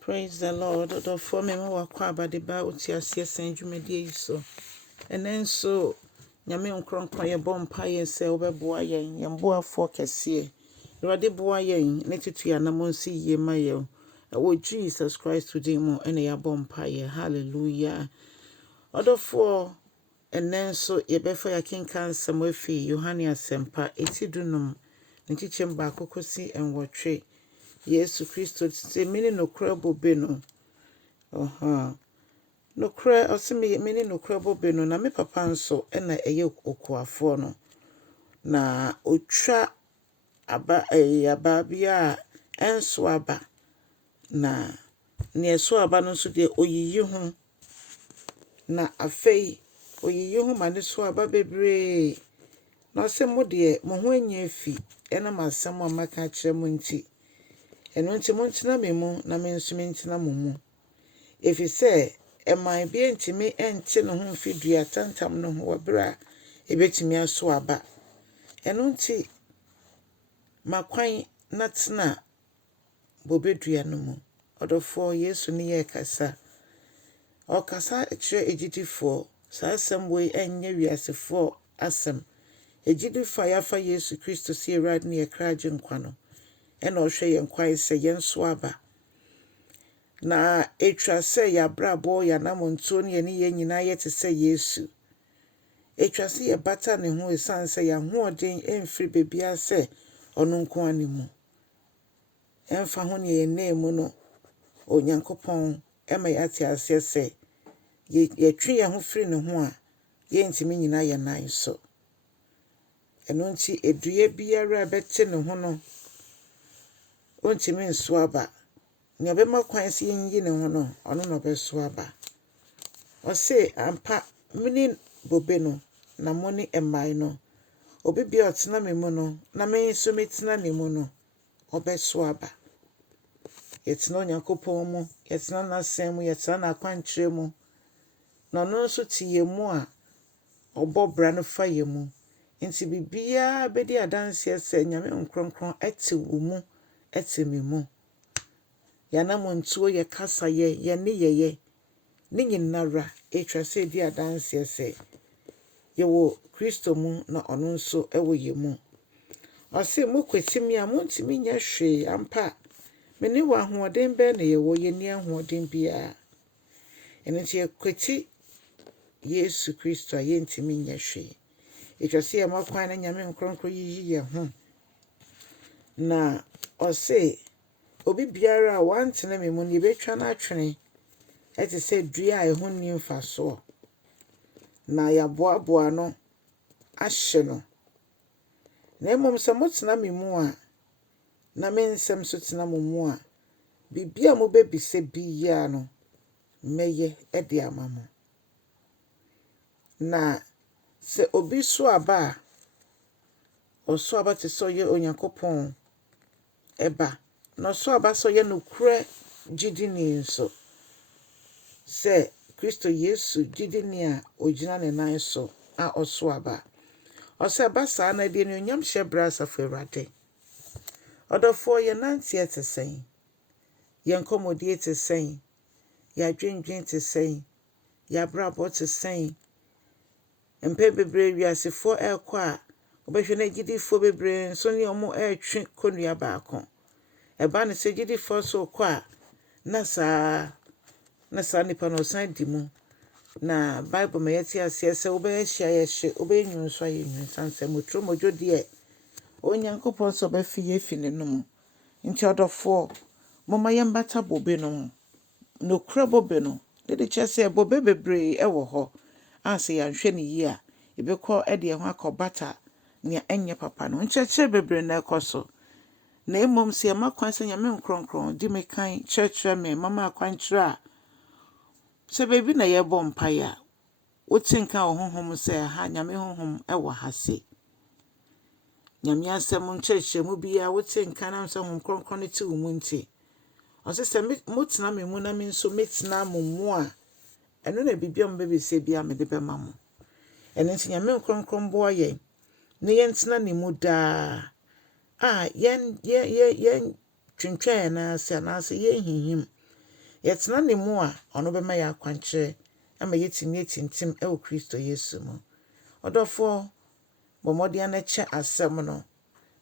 Praise the Lord. For me, wakwa abadeba uti asie senjumedie iso. Enenso nyame nkronkron ye bompa ye se obeboa yen yemboa fo kese. Awurade boa yen ne titu ya na monsi ye maye. Wo Jesus Christ today mo ene ya bompa ye. Hallelujah. For enenso ye befa ya kinkan samofi Yohane Asempa etidunum. Nchichim ba kokosi enwotwe. Yesu Christo se mini no crabo beno. No cra osimi mini no crabo beno na me papa nso na eye okuafo no. Na otwa aba bia enso aba. Na ne eso aba no nso de oyiyi ho. Na afei oyiyi ho ma ne so aba bebre. Na se mo de mo ho anya fi ena masam amaka kire mo nti. Eno nti mo ntina me mu na me nso me ntina mo mu. Efise eman bi entimi ente no ho fidua tantam no ho wabra ebetimi aso aba. Eno nti makwan natna bobedua no mu. Odofo Yesu ni ye kasa. O kasa kire ejidifo sa asem we enye wiasefo asem. Ejidifo yafa Yesu Kristo si Awurade ne yekraje nkwa no. Ena ohwe yen kwai se yen so aba. Na etwa se ya brabo ya namontuo ne ye nyina ye te se Yesu. Etwa se ye bata ne ho esanse ya hoodin emfiri bebia se ono nko animu. Emfa ho ne ye nemu no Onyankopɔn ema ya te ase se ye twe ye ho firi ne ho a ye ntimi nyina ye nan so. Eno nti eduye biara bete ne ho no ontimi nso aba. Nya bema kwan se yin ne ho no ono no beso aba. O se ampa mini bobe no na moni emai no obi bia otena me mu no na me so metina ne mu no obeso aba. Yetena Onyankopɔn mu, yetena n'asɛm mu, yetena n'akwankyerɛ mu. Na no nso tie mu a obobra no fa ye mu. Nti bibia bedi adanse se nyame nkronkron ete wo mu, ete me mu. Yana montuo ye kasa ye ne ye. Ni nyinara etwa se di adanse se ye wo Kristo mu na ono nso ewo ye mu. O se mo kwetimi a montimi nya hwe ampa. Mene wa ahoden be na ye wo ye ni ahoden bia. Ene tie kweti Yesu Kristo a ye ntimi nya hwe. Etwa se ye makwan na nyame nkronkron yiyi ye ho. Na o se obi biara wantene me mu ne betwa na atwene ete se dua a ehun ni mfaso na ya boaboa no ahye no. Na emom se motena me mu a na me nsem so tena mo mu a bibia mo bebise biya no meye ede amamo. Na se obi so aba o so aba te so ye Onyankopɔn eba no so aba so ye no kure gidini nso se Kristo Yesu gidini a ogina ne nan so a oso aba. O se basa na de ne onyam hye bra asafo Awurade. Odofo ye nantie te sen. Ye nkomodie te sen. Ya dwendwen te sen. Ya brabo te sen. Empe bebre wiasefo ekọ a obehwe na gidifo bebre so ne omo etwe konua baako. Eba ne se gidifo so kọ a na sa nipa no san di mu. Na Bible me yeti ase se obehia ye hye obenyu so aye nyu sanse motro modwodie Onyankopɔn so befi ye fi ne no mu. Nti odofo moma ye mbata bobe no no kura bobe no de chese bobe bebre ewo ho anse ya hwe ne yi a ebekọ ede ho akọbata ne enye papa no ncheche bebre na ekoso na emom se makwan se nyame nkronkron di me kan church me mama akwankyere a se bebi na ye bom paya wotinka ohonhom se ha nyame honhom ewo ha se nyame asem ncheche mu bia wotinka na se honhom kronkron ti wo mu nti o se motena me mu na me nso metina mo mu a eno na bibia mbebe se bia me de be mamo. Eno nti nyame nkronkron bo ye ne yentina ne mu daa yen twentwen na se yen hihim yɛtena ne mu a ɔno bɛma yɛ akwankyerɛ ama yɛtumi atintim ɛwɔ Kristo Yesu mu. Ɔdɔfoɔ bɔ mmɔden na kyɛ asɛm no.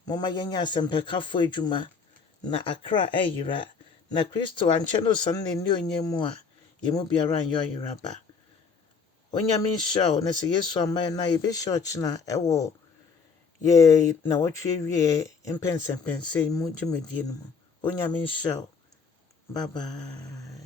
Momma yɛnyɛ asɛmpɛkafo adwuma na akra ayira. Na Kristo ankyɛ no sɔne n'ani onye mu a yɛmu biara anyɛ ɔyeraba. Onyame nhyira wo na sɛ Yesu ama na yɛbɛhyia ɔkyena ɛwɔ yɛ na wɔtwe wie mpɛnsɛmpɛnsɛ mu dwumadie no mu. Onyame nhyira wo. Bye bye.